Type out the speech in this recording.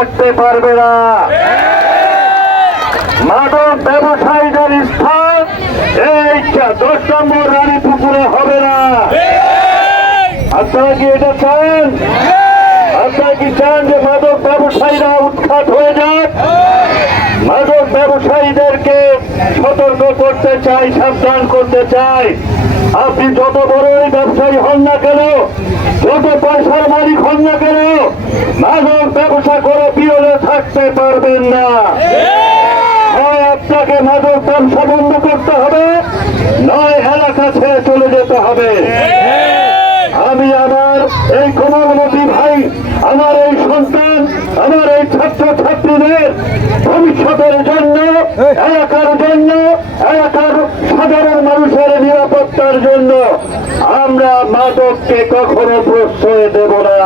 থাকতে পারবে না। মাদক ব্যবসায়ীদের স্থান এই 10 নম্বর রানীপুকুরে হবে না। আপনারা কি এটা চান? আপনারা কি চান যে মাদক ব্যবসায়ীরা উৎখাত হয়ে যাক? মাদক ব্যবসায়ীদেরকে সতর্ক করতে চাই, সাবধান করতে চাই। আপনি যত বড়ই ব্যবসায়ী হন না কেন, যত পয়সার মালিক হন না কেন, মাদক ব্যবসা করে বিরলে থাকতে পারবেন না। হয় আপনাকে মাদক ব্যবসা বন্ধ করতে হবে, নয় এলাকা ছেড়ে চলে যেতে হবে। আমি আমার এই কোমলমতি ভাই, আমার এই সন্তান, আমার এই ছাত্র ছাত্রীদের ভবিষ্যতের জন্য, এলাকার জন্য, এলাকার সাধারণ মানুষের নিরাপত্তার জন্য আমরা মাদককে কখনো প্রশ্রয় দেব না।